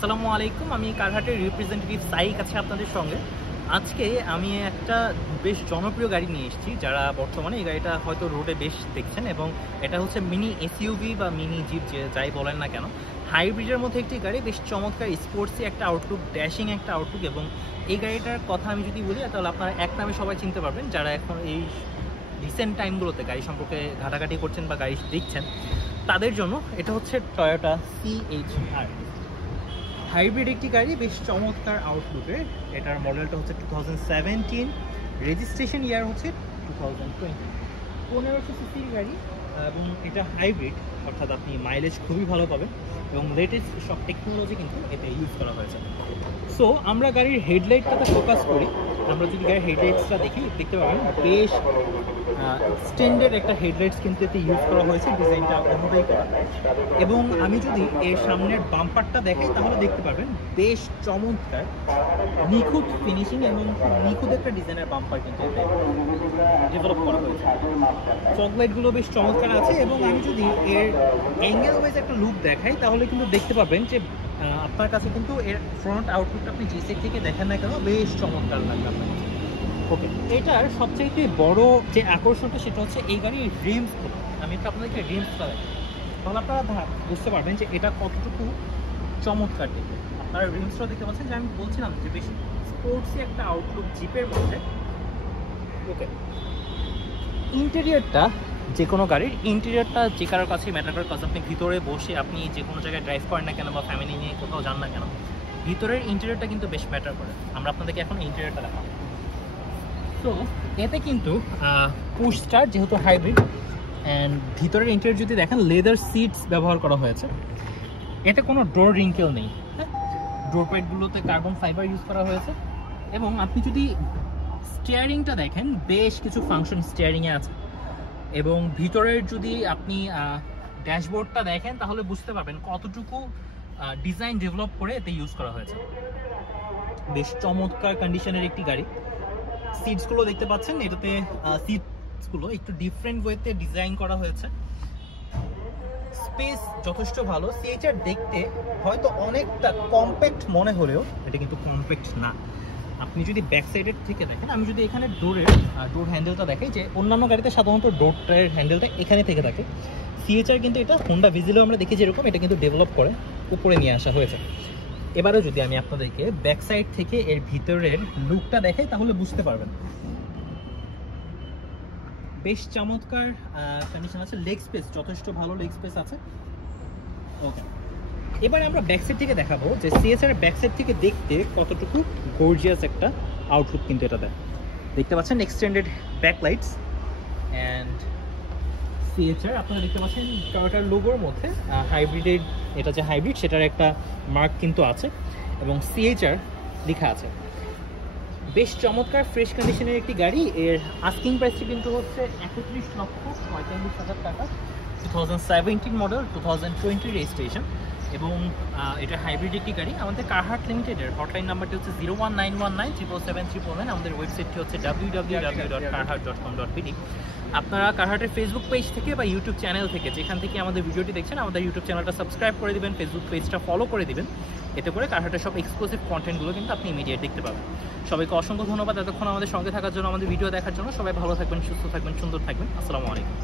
আসসালামু আলাইকুম। আমি কারহাটের রিপ্রেজেন্টেটিভ সাইক আছে আপনাদের সঙ্গে। আজকে আমি একটা বেশ জনপ্রিয় গাড়ি নিয়ে এসেছি, যারা বর্তমানে এই গাড়িটা হয়তো রোডে বেশ দেখছেন, এবং এটা হচ্ছে মিনি এসইউভি বা মিনি জিপ, যে যাই বলেন না কেন, হাইব্রিডের মধ্যে একটি গাড়ি, বেশ চমৎকার স্পোর্টসি একটা আউটলুক, ড্যাশিং একটা আউটলুক। এবং এই গাড়িটার কথা আমি যদি বলি তাহলে আপনারা এক নামে সবাই চিনতে পারবেন, যারা এখন এই রিসেন্ট টাইমগুলোতে গাড়ি সম্পর্কে ঘাটাঘাটি করছেন বা গাড়ি দেখছেন তাদের জন্য। এটা হচ্ছে টয়োটা CHR হাইব্রিড একটি গাড়ি, বেশ চমৎকার আউটলুকের। এটার মডেলটা হচ্ছে 2017, রেজিস্ট্রেশন ইয়ার হচ্ছে 2020। 1500 সিসির গাড়ি, এবং এটা হাইব্রিড, অর্থাৎ আপনি মাইলেজ খুবই ভালো পাবেন এবং লেটেস্ট সব টেকনোলজি কিন্তু এতে ইউজ করা হয়েছে। সো আমরা গাড়ির হেডলাইটটাতে ফোকাস করি। আমরা যদি গাড়ির হেডলাইটসটা দেখতে পাবেন বেশ স্ট্যান্ডার্ড একটা হেডলাইটস কিন্তু এতে ইউজ করা হয়েছে, ডিজাইনটা অনুযায়ী করা। এবং আমি যদি এর সামনের বাম্পারটা দেখাই তাহলে দেখতে পাবেন বেশ চমৎকার নিখুঁত ফিনিশিং এবং নিখুঁত একটা ডিজাইনের বাম্পার কিন্তু এতে ডেভেলপ করা হয়েছে। চকলেটগুলো বেশ চমৎকার আছে, এবং আমি যদি এর অ্যাঙ্গেল ওয়াইজ একটা লুক দেখাই তাহলে কিন্তু দেখতে পাবেন যে আপনার কাছে কিন্তু এর ফ্রন্ট আউটলুকটা আপনি যে সাইড থেকে দেখেন না কেন বেশ চমৎকার লাগবে আপনার কাছে। ওকে, এটার সবচেয়ে বড় যে আকর্ষণটা সেটা হচ্ছে এই গাড়ির রিমস। আমি একটু আপনাদেরকে রিমসটা দেখাই, তাহলে আপনারা বুঝতে পারবেন যে এটা কতটুকু চমৎকার দেখবে। আপনারা রিমসটা দেখতে পাচ্ছেন, যে আমি বলছিলাম যে বেশ স্পোর্টসি একটা আউটলুক জিপের মধ্যে। ওকে, ইন্টেরিয়রটা, যে কোনো গাড়ির ইন্টেরিয়রটা যে কারোর কাছে ম্যাটার করে, কারণ আপনি ভিতরে বসে আপনি যে কোনো জায়গায় ড্রাইভ করেন না কেন বা ফ্যামিলি নিয়ে কোথাও যান না কেন, ভিতরের ইন্টেরিয়রটা কিন্তু বেশ ম্যাটার করে। আমরা আপনাদেরকে এখন ইন্টেরিয়রটা দেখাবো। তো এতে কিন্তু পুশ স্টার্ট, যেহেতু হাইব্রিড, অ্যান্ড ভিতরের ইন্টেরিয়র যদি দেখেন লেদার সিটস ব্যবহার করা হয়েছে। এতে কোনো ডোর রিঙ্কেল নেই, হ্যাঁ, ডোর প্যাডগুলোতে কার্বন ফাইবার ইউজ করা হয়েছে। এবং আপনি যদি স্টিয়ারিংটা দেখেন বেশ কিছু ফাংশন স্টিয়ারিংয়ে আছে। এবং ভিতরের যদি আপনি ড্যাশবোর্ডটা দেখেন তাহলে বুঝতে পারবেন কতটুকু ডিজাইন ডেভেলপ করে এতে ইউজ করা হয়েছে। বেশ চমৎকার কন্ডিশনের একটি গাড়ি। সিটসগুলো দেখতে পাচ্ছেন, এটাতে সিটসগুলো একটু ডিফারেন্ট ওয়েতে ডিজাইন করা হয়েছে। স্পেস যথেষ্ট ভালো। CHR দেখতে হয়তো অনেকটা কম্প্যাক্ট মনে হলেও এটা কিন্তু কম্প্যাক্ট না। আপনি যদি ব্যাক সাইডের থেকে দেখেন, আমি যদি এখানে ডোর হ্যান্ডেলটা দেখাই, যে অন্যান্য গাড়িতে সাধারণত ডোরের হ্যান্ডেলটা এখানে থেকে থাকে, CHR কিন্তু এটা হোন্ডা ভিজিলেও আমরা দেখি যেরকম, এটা কিন্তু ডেভেলপ করে উপরে নিয়ে আসা হয়েছে। এবারে যদি আমি আপনাদেরকে ব্যাক সাইড থেকে এর ভিতরের লুকটা দেখাই তাহলে বুঝতে পারবেন বেশ চমৎকার কন্ডিশন আছে। লেগ স্পেস যথেষ্ট ভালো, লেগ স্পেস আছে। ওকে, এবারে আমরা ব্যাক সাইড থেকে দেখাবো যে CHR এর ব্যাক সাইড থেকে দেখতে কতটুকু গর্জিয়াস একটা আউটলুক কিন্তু এটা দেয়। দেখতে পাচ্ছেন এক্সটেন্ডেড ব্যাকলাইটস, অ্যান্ড CHR আপনারা দেখতে পাচ্ছেন টয়োটার লোগোর মধ্যে হাইব্রিডের, এটা যে হাইব্রিড সেটার একটা মার্ক কিন্তু আছে, এবং CHR লেখা আছে। বেশ চমৎকার ফ্রেশ কন্ডিশনের একটি গাড়ি। এর আস্কিং প্রাইসটি কিন্তু হচ্ছে 31,45,000 টাকা। 2017 মডেল, 2020 রেজিস্ট্রেশন, এবং এটা হাইব্রিড একটি গাড়ি। আমাদের কারহাট লিমিটেডের হটলাইন নাম্বারটি হচ্ছে 01919777799। আমাদের ওয়েবসাইটটি হচ্ছে www.karhat.com.bd। আপনারা কারহাটের ফেসবুক পেজ থেকে বা ইউটিউব চ্যানেল থেকে, যেখান থেকে আমাদের ভিডিওটি দেখছেন, আমাদের ইউটিউব চ্যানেলটা সাবস্ক্রাইব করে দিবেন, ফেসবুক পেজটা ফলো করে দিবেন। এতে করে কারহাটের সব এক্সক্লুসিভ কন্টেন্টগুলো কিন্তু আপনি ইমিডিয়েট দেখতে পাবেন। সবাইকে অসংখ্য ধন্যবাদ এতক্ষণ আমাদের সঙ্গে থাকার জন্য, আমাদের ভিডিও দেখার জন্য। সবাই ভালো থাকবেন, সুস্থ থাকবেন, সুন্দর থাকবেন। আসসালামু আলাইকুম।